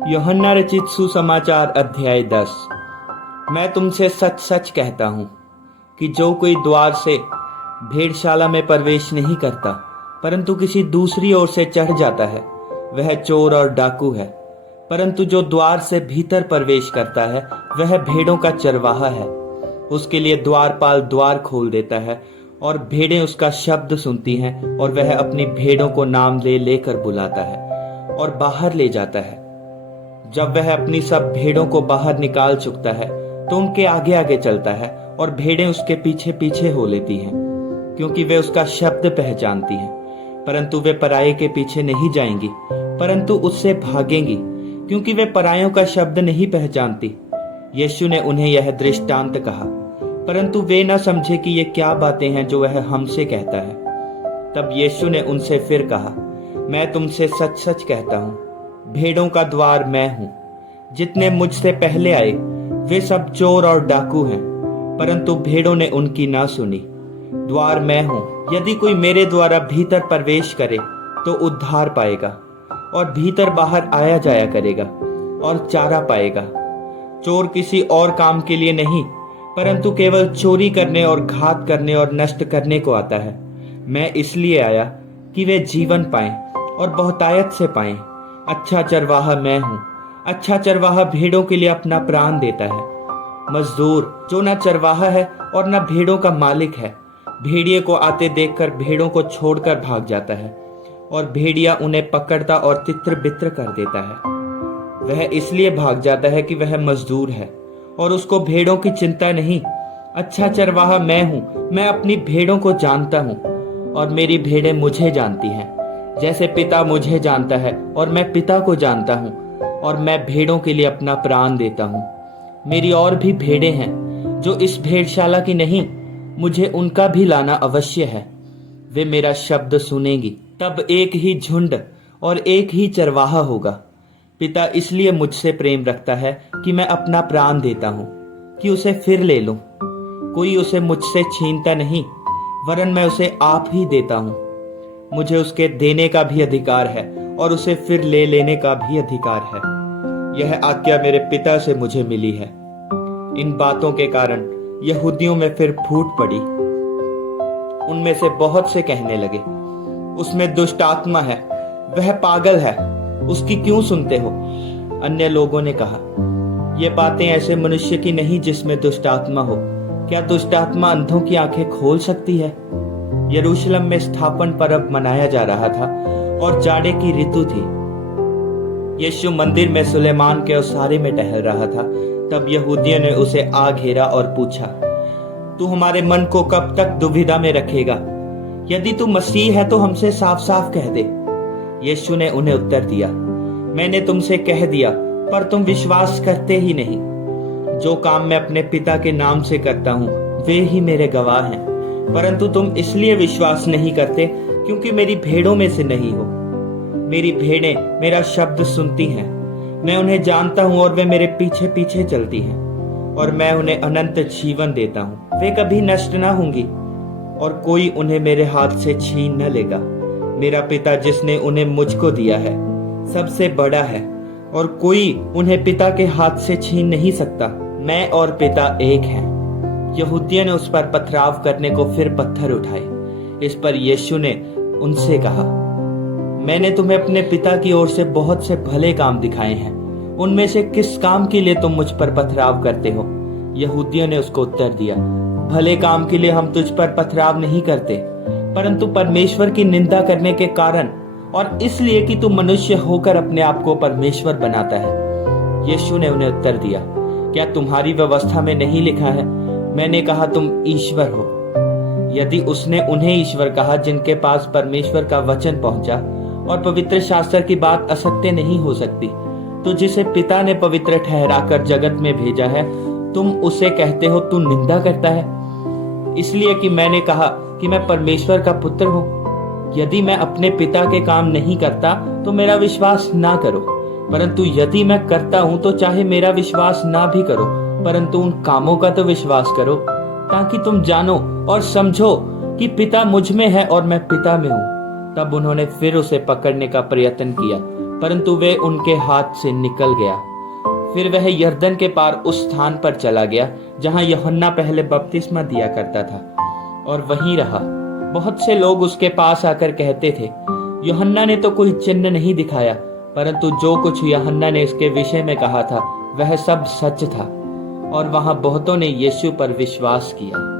यूहन्ना रचित सुसमाचार अध्याय 10। मैं तुमसे सच सच कहता हूँ कि जो कोई द्वार से भेड़शाला में प्रवेश नहीं करता परंतु किसी दूसरी ओर से चढ़ जाता है, वह चोर और डाकू है। परंतु जो द्वार से भीतर प्रवेश करता है वह भेड़ों का चरवाहा है। उसके लिए द्वारपाल द्वार खोल देता है और भेड़ें उसका शब्द सुनती हैं और वह अपनी भेड़ों को नाम ले लेकर बुलाता है और बाहर ले जाता है। जब वह अपनी सब भेड़ों को बाहर निकाल चुकता है तो उनके आगे आगे चलता है और भेड़ें उसके पीछे पीछे हो लेती हैं, क्योंकि वे उसका शब्द पहचानती हैं। परंतु वे पराये के पीछे नहीं जाएंगी परंतु उससे भागेंगी, क्योंकि वे परायों का शब्द नहीं पहचानती। यीशु ने उन्हें यह दृष्टांत कहा, परंतु वे न समझे कि ये क्या बातें हैं जो वह हमसे कहता है। तब यीशु ने उनसे फिर कहा, मैं तुमसे सच सच कहता हूँ, भेड़ों का द्वार मैं हूँ। जितने मुझसे पहले आए वे सब चोर और डाकू हैं, परंतु भेड़ों ने उनकी ना सुनी। द्वार मैं हूँ, यदि कोई मेरे द्वारा भीतर प्रवेश करे तो उद्धार पाएगा और भीतर बाहर आया जाया करेगा और चारा पाएगा। चोर किसी और काम के लिए नहीं परंतु केवल चोरी करने और घात करने और नष्ट करने को आता है। मैं इसलिए आया कि वे जीवन पाएं और बहुतायत से पाएं। अच्छा चरवाहा मैं हूँ। अच्छा चरवाहा भेड़ों के लिए अपना प्राण देता है। मजदूर जो न चरवाहा है और न भेड़ों का मालिक है, भेड़िए को आते देखकर भेड़ों को छोड़कर भाग जाता है और भेड़िया उन्हें पकड़ता और तित्र बित्र कर देता है। वह इसलिए भाग जाता है कि वह मजदूर है और उसको भेड़ों की चिंता नहीं। अच्छा चरवाहा मैं हूँ, मैं अपनी भेड़ों को जानता हूँ और मेरी भेड़ें मुझे जानती हैं। जैसे पिता मुझे जानता है और मैं पिता को जानता हूँ और मैं भेड़ों के लिए अपना प्राण देता हूँ। मेरी और भी भेड़ें हैं जो इस भेड़शाला की नहीं, मुझे उनका भी लाना अवश्य है। वे मेरा शब्द सुनेंगी, तब एक ही झुंड और एक ही चरवाहा होगा। पिता इसलिए मुझसे प्रेम रखता है कि मैं अपना प्राण देता हूँ कि उसे फिर ले लूं। कोई उसे मुझसे छीनता नहीं, वरन मैं उसे आप ही देता हूँ। मुझे उसके देने का भी अधिकार है और उसे फिर ले लेने का भी अधिकार है। यह आज्ञा मेरे पिता से मुझे मिली है। इन बातों के कारण यहूदियों में फिर फूट पड़ी। उनमें से बहुत से कहने लगे, उसमें दुष्ट आत्मा है, वह पागल है, उसकी क्यों सुनते हो? अन्य लोगों ने कहा, ये बातें ऐसे मनुष्य की नहीं जिसमें दुष्ट आत्मा हो। क्या दुष्ट आत्मा अंधों की आंखें खोल सकती है? यरूशलेम में स्थापन पर्व मनाया जा रहा था और जाड़े की ऋतु थी। यीशु मंदिर में सुलेमान के ओसारे में टहल रहा था। तब यहूदियों ने उसे आ घेरा और पूछा, तू हमारे मन को कब तक दुविधा में रखेगा? यदि तू मसीह है तो हमसे साफ साफ कह दे। यीशु ने उन्हें उत्तर दिया, मैंने तुमसे कह दिया पर तुम विश्वास करते ही नहीं। जो काम मैं अपने पिता के नाम से करता हूँ वे ही मेरे गवाह हैं, परंतु तुम इसलिए विश्वास नहीं करते क्योंकि मेरी भेड़ों में से नहीं हो। मेरी भेड़ें मेरा शब्द सुनती हैं, मैं उन्हें जानता हूँ और वे मेरे पीछे पीछे चलती हैं और मैं उन्हें अनंत जीवन देता हूँ। वे कभी नष्ट ना होंगी और कोई उन्हें मेरे हाथ से छीन न लेगा। मेरा पिता जिसने उन्हें मुझको दिया है सबसे बड़ा है और कोई उन्हें पिता के हाथ से छीन नहीं सकता। मैं और पिता एक हैं। यहूदियों ने उस पर पथराव करने को फिर पत्थर उठाए। इस पर यीशु ने उनसे कहा, मैंने तुम्हें अपने पिता की ओर से बहुत से भले काम दिखाए हैं, उनमें से किस काम के लिए तुम मुझ पर पथराव करते हो? यहूदियों ने उसको उत्तर दिया, भले काम के लिए हम तुझ पर पथराव नहीं करते, परंतु परमेश्वर की निंदा करने के कारण और इसलिए कि तू मनुष्य होकर अपने आप को परमेश्वर बनाता है। यीशु ने उन्हें उत्तर दिया, क्या तुम्हारी व्यवस्था में नहीं लिखा है, मैंने कहा तुम ईश्वर हो? यदि उसने उन्हें ईश्वर कहा जिनके पास परमेश्वर का वचन पहुंचा और पवित्र शास्त्र की बात असत्य नहीं हो सकती, तो जिसे पिता ने पवित्र ठहराकर जगत में भेजा है तुम उसे कहते हो तू निंदा करता है? इसलिए कि मैंने कहा कि मैं परमेश्वर का पुत्र हूँ। यदि मैं अपने पिता के काम नहीं करता तो मेरा विश्वास ना करो, परंतु यदि मैं करता हूँ तो चाहे मेरा विश्वास ना भी करो परंतु उन कामों का तो विश्वास करो, ताकि तुम जानो और समझो कि पिता मुझ में है और मैं पिता में हूँ। तब उन्होंने फिर उसे पकड़ने का प्रयत्न किया, परंतु वे उनके हाथ से निकल गया। फिर वह यरदन के पार उस स्थान पर चला गया जहां यूहन्ना पहले बपतिस्मा दिया करता था, और वहीं रहा। बहुत से लोग उसके पास आकर कहते थे, यूहन्ना ने तो कोई चिन्ह नहीं दिखाया, परंतु जो कुछ यूहन्ना ने इसके विषय में कहा था वह सब सच था। और वहां बहुतों ने यीशु पर विश्वास किया।